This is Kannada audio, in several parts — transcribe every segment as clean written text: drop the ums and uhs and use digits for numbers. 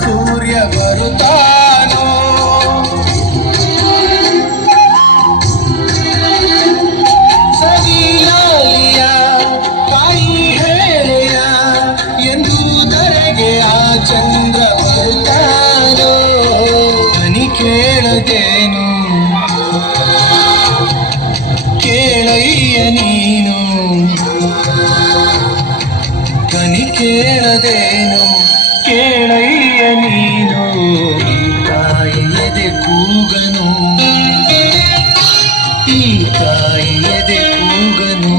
ಸೂರ್ಯ ಬರುತ್ತಾನೋ ಸವಿಲಾಲಿಯ ತಾಯಿ ಹೇಳೆಯ ಎಂದುದರೆಗೆ ಆ ಚಂದ್ರ ಬರುತ್ತಾನೋ ಧ್ವನಿ ಕೇಳದೇನು ಕೇಳಯ್ಯ ನೀನು ಧ್ವನಿ ಕೇಳದೇನು ಕೇಳಯ್ಯ ನೀನು ತಾಯಿ ಎದೆ ಕೂಗನು ಈ ತಾಯಿ ಎದೆ ಕೂಗನು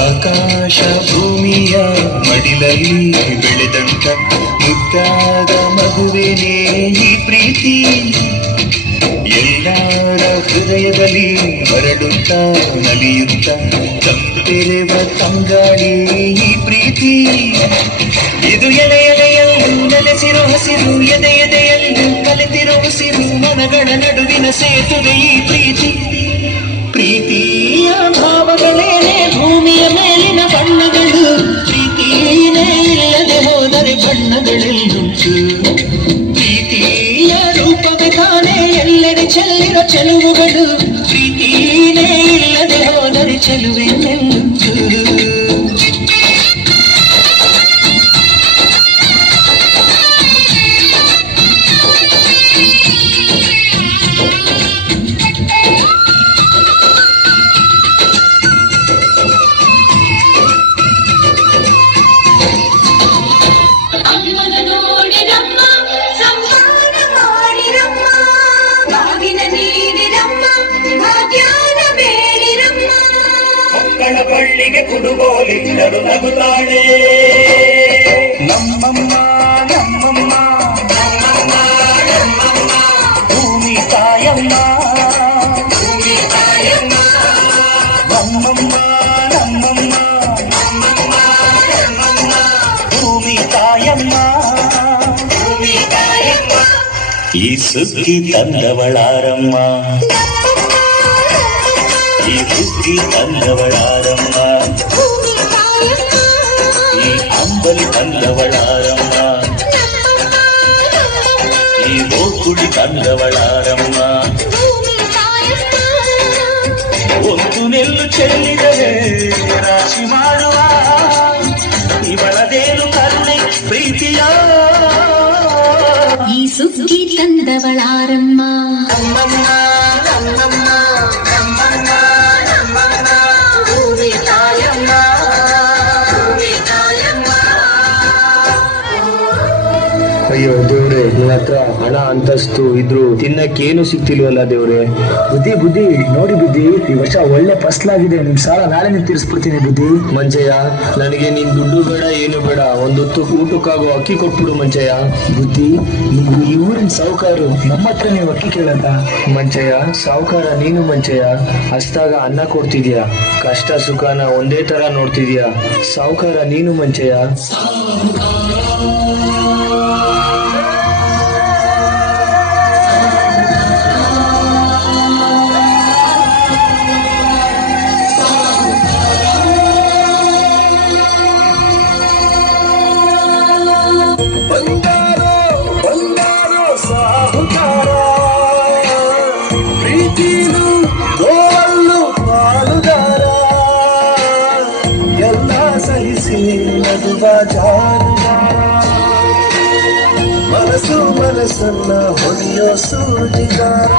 ಆಕಾಶ ಭೂಮಿಯ ಮಡಿಲಲ್ಲಿ ಬೆಳೆದಂತ ಮುದ್ದಾದ ಮಗುವೇನೇ ಈ ಪ್ರೀತಿ ಎಲ್ಲರ ಹೃದಯದಲ್ಲಿ ಹರಡುತ್ತ ನಲಿಯುತ್ತ ತಂಪೆರೆವ ತಂಗಾಳಿ ಈ ಪ್ರೀತಿ ಇದು ಎಲೆ ಎಲೆಯಲ್ಲೂ ನೆಲೆಸಿರೋ ಹಸಿರು ಎದೆ ಎದೆಯಲ್ಲೂ ಕಲೆತಿರೋ ಉಸಿರು ಮನಗಳ ನಡುವಿನ ಸೇತುವೆ ಈ ಪ್ರೀತಿ ಪ್ರೀತಿಯ ಭಾವಗಳೇನೆ ಭೂಮಿಯ ಮೇಲಿನ ಬಣ್ಣಗಳು ಪ್ರೀತಿನೇ ಇಲ್ಲದೆ ಹೋದರೆ ಬಣ್ಣಗಳೆಲ್ಲುಂಟು ಪ್ರೀತಿಯ ರೂಪವೇ ತಾನೇ ಎಲ್ಲೆಡೆ ಚೆಲ್ಲಿರೋ ಚೆಲುವುಗಳು ಪ್ರೀತಿನೇ ಇಲ್ಲದೆ ಹೋದರೆ ಚೆಲುವೆಲ್ಲುಂಟು ಬಳ್ಳಿಗೆ ಕುಡುಗೋಲಿಟ್ಟರು ನಗುತ್ತಾಳೆ ನಮ್ಮಮ್ಮ ನಮ್ಮಮ್ಮ ನಮ್ಮಮ್ಮ ನಮ್ಮಮ್ಮ ಭೂಮಿ ತಾಯಮ್ಮ ಭೂಮಿ ತಾಯಮ್ಮ ನಮ್ಮಮ್ಮ ನಮ್ಮಮ್ಮ ನಮ್ಮಮ್ಮ ನಮ್ಮಮ್ಮ ಭೂಮಿ ತಾಯಮ್ಮ ಭೂಮಿ ತಾಯಮ್ಮ ಈ ಸುಗ್ಗಿ ತಂದವಳಾರಮ್ಮ ಈ ಸುಗ್ಗಿ ತಂದವಳಾರಮ್ಮ ಈ ಅಂಬಲಿ ತಂದವಳಾರಮ್ಮ ಈ ಗೋಕುಳಿ ತಂದವಳಾರಮ್ಮ ಒಂದು ನೆಲ್ಲು ಚೆಲ್ಲಿದರೆ ರಾಶಿ ಮಾಡುವ ಇವಳದೇನು ಕರುಣೆ ಪ್ರೀತಿಯ ಈ ಸುಗ್ಗಿ ತಂದವಳಾರಮ್ಮ ನಮ್ಮಮ್ಮ ನಮ್ಮಮ್ಮ ನಮ್ಮಮ್ಮ ನಮ್ಮಮ್ಮ ಭೂಮಿ ತಾಯಮ್ಮ ಭೂಮಿ ತಾಯಮ್ಮ ಅಯ್ಯೋ ದೇವ್ರೆ, ನಿನ್ನ ಹತ್ರ ಹಣ ಅಂತಸ್ತು ಇದ್ರು ತಿನ್ನಕ್ಕೇನು ಸಿಗ್ತಿಲ್ವಲ್ಲ ದೇವ್ರೆ. ಬುದ್ಧಿ ನೋಡಿ ಬುದ್ಧಿ, ಈ ವರ್ಷ ಒಳ್ಳೆ ಫಸಲಾಗಿದೆ. ನಿಮ್ ಸಾಲ ನಾಳೆನೇ ತೀರಿಸ್ಬಿಡ್ತೀನಿ ಬುದ್ಧಿ. ಮಂಚಯ್ಯ, ನನಗೆ ನಿನ್ ದುಡ್ಡು ಬೇಡ ಏನು ಬೇಡ, ಒಂದೊತ್ತು ಊಟಕ್ಕಾಗೋ ಅಕ್ಕಿ ಕೊಟ್ಬಿಡು ಮಂಚಯ್ಯ. ಬುದ್ಧಿ, ನೀವು ಈ ಊರಿನ ಸಾಹುಕಾರರು, ನಮ್ಮ ಹತ್ರ ನೀವು ಅಕ್ಕಿ ಕೇಳತ್ತ? ಮಂಚಯ್ಯ, ಸಾಹುಕಾರ ನೀನು ಮಂಚಯ್ಯ. ಹಸ್ದಾಗ ಅನ್ನ ಕೊಡ್ತಿದ್ಯಾ, ಕಷ್ಟ ಸುಖನ ಒಂದೇ ತರ ನೋಡ್ತಿದ್ಯಾ. ಸಾಹುಕಾರ ನೀನು ಮಂಚಯ್ಯ. ಸಾಹುಕಾರ ಪ್ರೀತಿನು ಗೋಲ್ಲು ಪಾಲುದಾರ ಎಲ್ಲ ಸಹಿಸಿ ನಗುವ ಜಾನುವಾರ ಮನಸ್ಸನ್ನ ಹೊಡೆಯೋ ಸೂಜಿಗಾರ